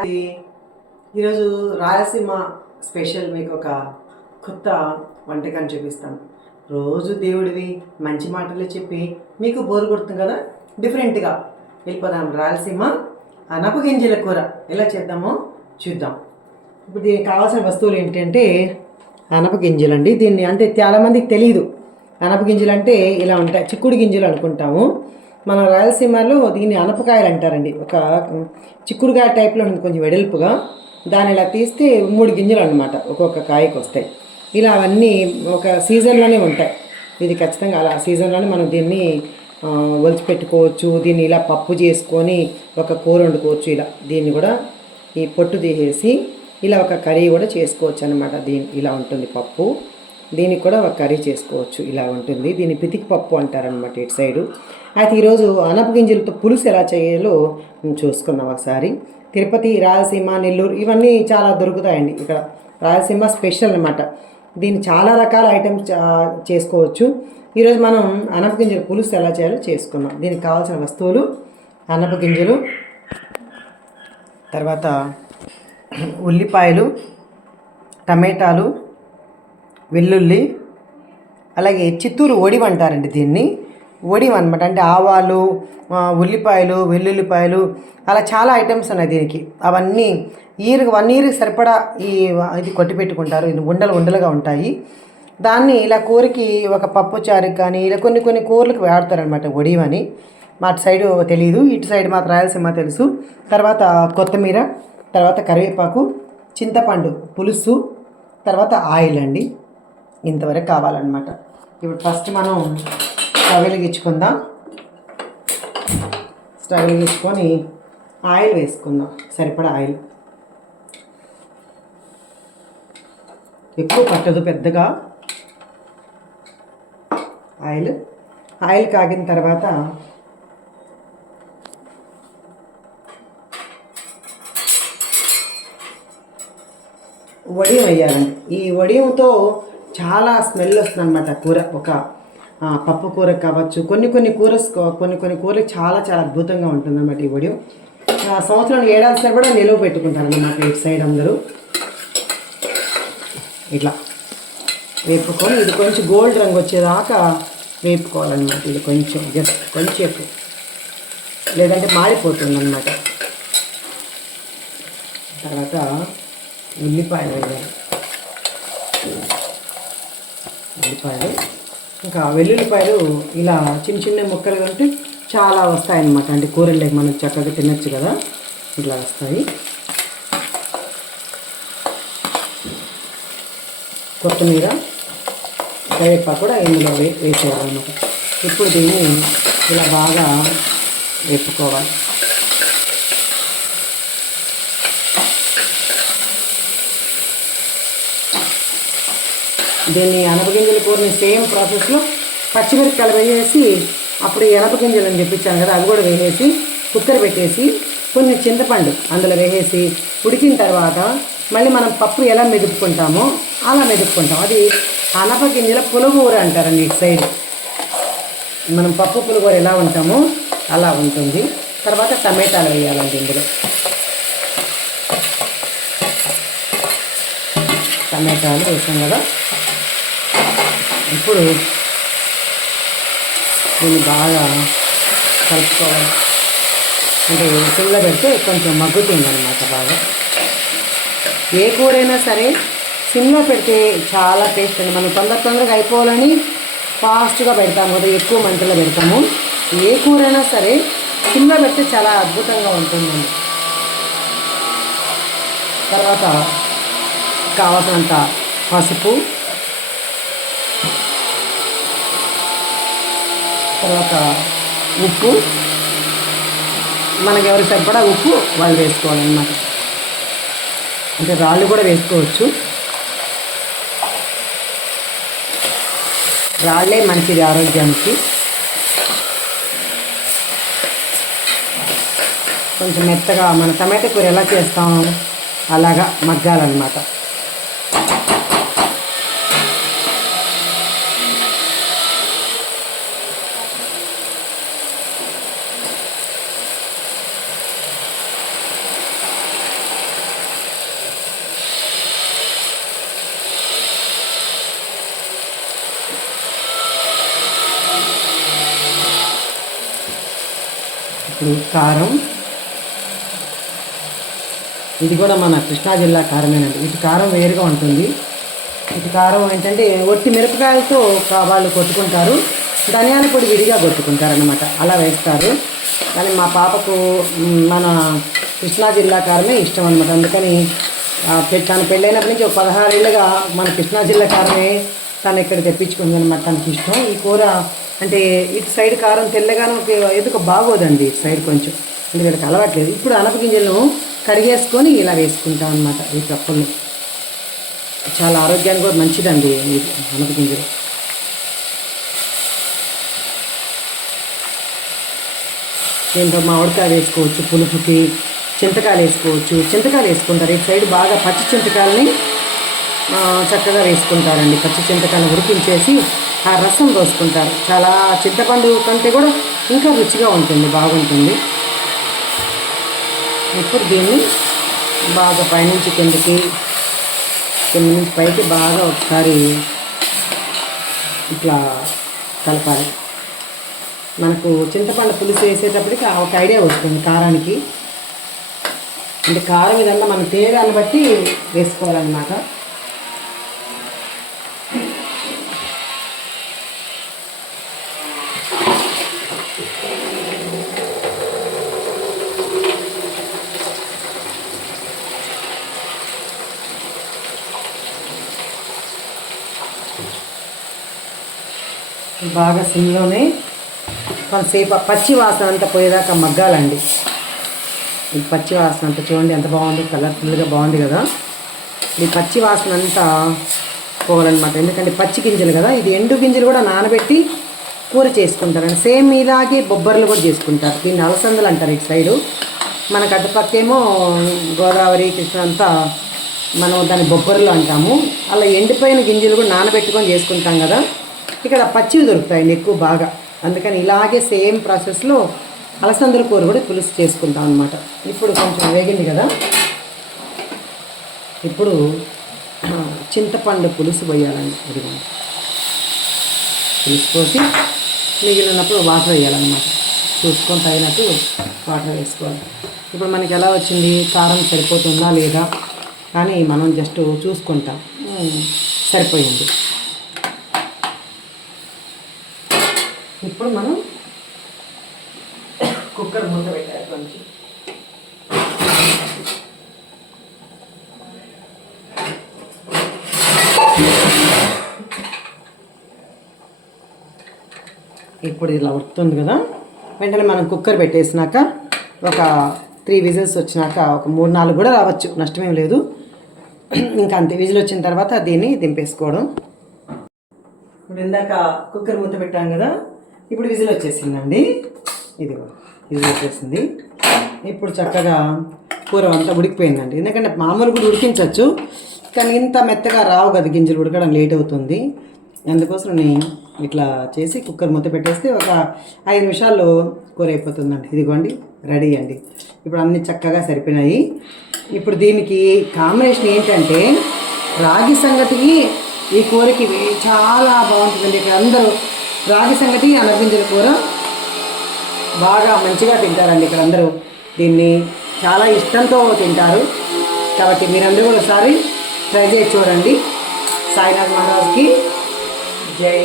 అది ఈరోజు రాయలసీమ స్పెషల్ మీకు ఒక కొత్త వంటకాన్ని చూపిస్తాను. రోజు దేవుడివి మంచి మాటలు చెప్పి మీకు బోరు కొడుతుంది కదా, డిఫరెంట్గా వెళ్ళిపోదాం. రాయలసీమ అనపగింజల కూర ఎలా చేద్దామో చూద్దాం. ఇప్పుడు దీనికి కావాల్సిన వస్తువులు ఏంటంటే అనపగింజలు అండి. దీన్ని అంటే చాలామందికి తెలియదు. అనపగింజలు అంటే ఇలా ఉంటాయి, చిక్కుడు గింజలు అనుకుంటాము. మన రాయలసీమలో దీన్ని అనపకాయలు అంటారండి. ఒక చిక్కుడుకాయ టైప్లో ఉంటుంది, కొంచెం వెడల్పుగా. దాన్ని ఇలా తీస్తే 3 గింజలు అనమాట ఒక్కొక్క కాయకు వస్తాయి. ఇలా అవన్నీ ఒక సీజన్లోనే ఉంటాయి. ఇది ఖచ్చితంగా అలా సీజన్లోనే మనం దీన్ని ఒలిచిపెట్టుకోవచ్చు. దీన్ని ఇలా పప్పు చేసుకొని ఒక కూర వండుకోవచ్చు. ఇలా దీన్ని కూడా ఈ పొట్టు తీసేసి ఇలా ఒక కర్రీ కూడా చేసుకోవచ్చు అనమాట. ఇలా ఉంటుంది పప్పు. దీనికి కూడా ఒక కర్రీ చేసుకోవచ్చు, ఇలా ఉంటుంది. దీన్ని పితికి పప్పు అంటారనమాట ఇటు సైడు. అయితే ఈరోజు అనపగింజలతో పులుసు ఎలా చేయాలో చూసుకున్నాం ఒకసారి. తిరుపతి, రాయలసీమ, నెల్లూరు ఇవన్నీ చాలా దొరుకుతాయండి ఇక్కడ. రాయలసీమ స్పెషల్ అనమాట. దీన్ని చాలా రకాల ఐటమ్స్ చేసుకోవచ్చు. ఈరోజు మనం అనపగింజల పులుసు ఎలా చేయాలో చేసుకున్నాం. దీనికి కావాల్సిన వస్తువులు అనపగింజలు, తర్వాత ఉల్లిపాయలు, టమాటాలు, వెల్లుల్లి, అలాగే చిత్తూరు ఒడివ అంటారండి దీన్ని. ఒడివ అనమాట. అంటే ఆవాలు, ఉల్లిపాయలు, వెల్లుల్లిపాయలు, అలా చాలా ఐటమ్స్ ఉన్నాయి దీనికి. అవన్నీ 1 ఇయర్కి సరిపడా ఇది కొట్టి పెట్టుకుంటారు. ఇది ఉండలుగా ఉంటాయి. దాన్ని ఇలా కూరకి ఒక పప్పు చారుకి కానీ ఇలా కొన్ని కూరలకు వాడతారనమాట ఒడివని. మా సైడు తెలియదు, ఇటు సైడ్ మాకు రాయలసీమ తెలుసు. తర్వాత కొత్తిమీర, తర్వాత కరివేపాకు, చింతపండు పులుసు, తర్వాత ఆయిల్ అండి. ఇంతవరకు కావాలన్నమాట. ఇప్పుడు ఫస్ట్ మనం స్టవ్ వెలిగించుకుందాం. స్టవ్ వెలిగించుకొని ఆయిల్ వేసుకుందాం, సరిపడా ఆయిల్. ఎక్కువ పట్టదు పెద్దగా. ఆయిల్ కాగిన తర్వాత వడియం వేయాలండి. ఈ వడియంతో చాలా స్మెల్ వస్తుంది అనమాట కూర. ఒక పప్పు కూర కావచ్చు, కొన్ని కూరలు చాలా అద్భుతంగా ఉంటుంది అన్నమాట ఈ వడియం. సంవత్సరానికి 7 సార్లు కూడా నిలువ పెట్టుకుంటారన్నమాట ఇటు సైడ్ అందరూ. ఇట్లా వేపుకొని ఇది కొంచెం గోల్డ్ రంగు వచ్చేదాకా వేపుకోవాలన్నమాట. ఇది కొంచెం కొంచెంసేపు, లేదంటే మాడిపోతుంది అన్నమాట. తర్వాత ఉల్లిపాయలు వేయాలి. ఇంకా వెల్లుల్లిపాయలు ఇలా చిన్న ముక్కలు ఉంటే చాలా వస్తాయన్నమాట. అంటే కూరలు మనం చక్కగా తినచ్చు కదా, ఇట్లా వస్తాయి. కొత్తిమీర, కరివేపాకు కూడా ఇందులో వేసేయాలన్నమాట. ఇప్పుడు దీన్ని ఇలా బాగా వేపుకోవాలి. దీన్ని అనపగింజల కూరని సేమ్ ప్రాసెస్లో పచ్చిమిరపకాయలు వేసేసి, అప్పుడు అనపగింజలు అని చెప్పించాను కదా, అవి కూడా వేసేసి కుక్కర్ పెట్టేసి కొన్ని చింతపండు అందులో వేసేసి ఉడికిన తర్వాత మళ్ళీ మనం పప్పు ఎలా మెదుపుకుంటామో అలా మెదుపుకుంటాం. అది అనపగింజల పులిహోర అంటారండి ఇటు సైడ్. మనం పప్పు పులిహోర ఎలా ఉంటామో అలా ఉంటుంది. తర్వాత టమాటాలు వేయాలండి ఇందులో. టమాటాలు వేసాం కదా. ఇప్పుడు దీన్ని బాగా కలుపుకోవాలి. అంటే సిమ్లో పెడితే కొంచెం మగ్గుతుంది అన్నమాట బాగా. ఏ కూరైనా సరే సిమ్లో పెడితే చాలా టేస్ట్ అండి. మనం తొందరగా అయిపోవాలని ఫాస్ట్గా పెడతాము కదా, ఎక్కువ మంటలో పెడతాము. ఏ కూరైనా సరే సిమ్లో పెడితే చాలా అద్భుతంగా ఉంటుందండి. తర్వాత కావాల్సినంత పసుపు, తర్వాత ఉప్పు, మనకి ఎవరికి సరిపడా ఉప్పు వాళ్ళు వేసుకోవాలన్నమాట. అంటే రాళ్ళు కూడా వేసుకోవచ్చు, రాళ్ళే మంచిది ఆరోగ్యానికి. కొంచెం మెత్తగా మన టమాటా కూర ఎలా చేస్తాం అలాగా మగ్గాలన్నమాట. ఇప్పుడు కారం, ఇది కూడా మన కృష్ణా జిల్లా కారమేనండి. ఇటు కారం వేరుగా ఉంటుంది. ఇటు కారం ఏంటంటే ఒట్టి మిరపకాయలతో వాళ్ళు కొట్టుకుంటారు, ధనియాల పొడి విడిగా కొట్టుకుంటారు అన్నమాట, అలా వేస్తారు. కానీ మా పాపకు మన కృష్ణా జిల్లా కారమే ఇష్టం అనమాట. అందుకని తను పెళ్ళైనప్పటి నుంచి ఒక 16 ఏళ్ళుగా మన కృష్ణా జిల్లా కారమే తను ఇక్కడ తెప్పించుకుంది అనమాట. తనకి ఇష్టం ఈ కూర. అంటే ఇటు సైడ్ కారం తెల్లగాను ఎందుకు బాగోదండి, ఇటు సైడ్ కొంచెం అంటే వీళ్ళకి అలవాట్లేదు. ఇప్పుడు అనపగింజలను కడిగేసుకొని ఇలా వేసుకుంటాం అనమాట. ఈ పప్పులు చాలా ఆరోగ్యానికి కూడా మంచిదండి అనపగింజలు. దీంట్లో మామిడికాయ వేసుకోవచ్చు, పులుపుకి చింతకాయలు వేసుకోవచ్చు. చింతకాయలు వేసుకుంటారు ఇటు సైడ్ బాగా, పచ్చి చింతకాయలని చక్కగా వేసుకుంటారండి. పచ్చి చింతకాయలు ఉడికించేసి ఆ రసం పోసుకుంటారు. చాలా చింతపండు కంటే కూడా ఇంకా రుచిగా ఉంటుంది, బాగుంటుంది. ఇప్పుడు దీన్ని బాగా పైనుంచి కిందకి, కింద నుంచి పైకి బాగా ఒకసారి ఇట్లా కలపాలి. మనకు చింతపండు పులుసు వేసేటప్పటికి ఒక ఐడియా వస్తుంది కారానికి. అంటే కారం ఇదన్నా మన తేడాన్ని బట్టి వేసుకోవాలన్నమాట. బాగా సిమ్లోనే కొంతసేపు పచ్చి వాసన అంతా పోయేదాకా మగ్గాలండి. ఈ పచ్చి వాసన అంతా చూడండి ఎంత బాగుంది, కలర్ఫుల్గా బాగుంది కదా. ఈ పచ్చి వాసన అంతా పోవాలన్నమాట. ఎందుకంటే పచ్చి గింజలు కదా, ఇది ఎండు గింజలు కూడా నానబెట్టి కూర చేసుకుంటారండి. సేమ్ ఇలాగే బొబ్బర్లు కూడా చేసుకుంటారు. దీన్ని అలసందలు అంటారు ఇటు సైడు. మనకు అటుపక్కేమో గోదావరి, కృష్ణ అంతా మనం దాన్ని బొబ్బర్లు అంటాము. అలా ఎండిపోయిన గింజలు కూడా నానబెట్టుకొని చేసుకుంటాం కదా. ఇక్కడ పచ్చివి దొరుకుతాయండి ఎక్కువ బాగా. అందుకని ఇలాగే సేమ్ ప్రాసెస్లో అలసందల కూర కూడా పులుసు చేసుకుంటాం అనమాట. ఇప్పుడు కొంచెం వేగింది కదా, ఇప్పుడు చింతపండు పులుసు పోయాలండి. ఇదిగో పులుసు పోసి మిగిలినప్పుడు వాటర్ వేయాలన్నమాట. చూసుకొని తగినట్టు వాటర్ వేసుకోవాలి. ఇప్పుడు మనకి ఎలా వచ్చింది, కారం సరిపోతుందా లేదా కానీ మనం జస్ట్ చూసుకుంటాం. సరిపోయింది. ఇప్పుడు మనం కుక్కర్ మూత పెట్టాలి కొంచెం. ఇప్పుడు ఇలా ఉడుకుతుంది కదా, వెంటనే మనం కుక్కర్ పెట్టేసినాక ఒక 3 విజిల్స్ వచ్చినాక ఒక 3-4 కూడా రావచ్చు, నష్టమేం లేదు. ఇంకా అంతే, విజిల్ వచ్చిన తర్వాత దీన్ని దింపేసుకోవడం. ఇప్పుడు ఇందాక కుక్కర్ మూత పెట్టాం కదా, ఇప్పుడు విజిల్ వచ్చేసిందండి. ఇదిగో విజిల్ వచ్చేసింది. ఇప్పుడు చక్కగా కూర అంతా ఉడికిపోయిందండి. ఎందుకంటే మామూలు కూడా ఉడికించవచ్చు, కానీ ఇంత మెత్తగా రావు కదా, గింజలు ఉడకడం లేట్ అవుతుంది. అందుకోసం నేను ఇట్లా చేసి కుక్కర్ మూత పెట్టేస్తే ఒక 5 నిమిషాల్లో కూర అయిపోతుందండి. ఇదిగోండి రెడీ అండి. ఇప్పుడు అన్నీ చక్కగా సరిపోయినాయి. ఇప్పుడు దీనికి కాంబినేషన్ ఏంటంటే రాగి సంగటికి ఈ కూరకి చాలా బాగుంటుందండి. ఇక్కడ అందరూ రాగి సంగటి, అనపగింజల కూర బాగా మంచిగా తింటారండి. ఇక్కడ అందరూ దీన్ని చాలా ఇష్టంతో తింటారు. కాబట్టి మీరందరూ ఒకసారి ట్రై చేసి చూడండి. సాయినాథ్ మహారాజ్కి జై.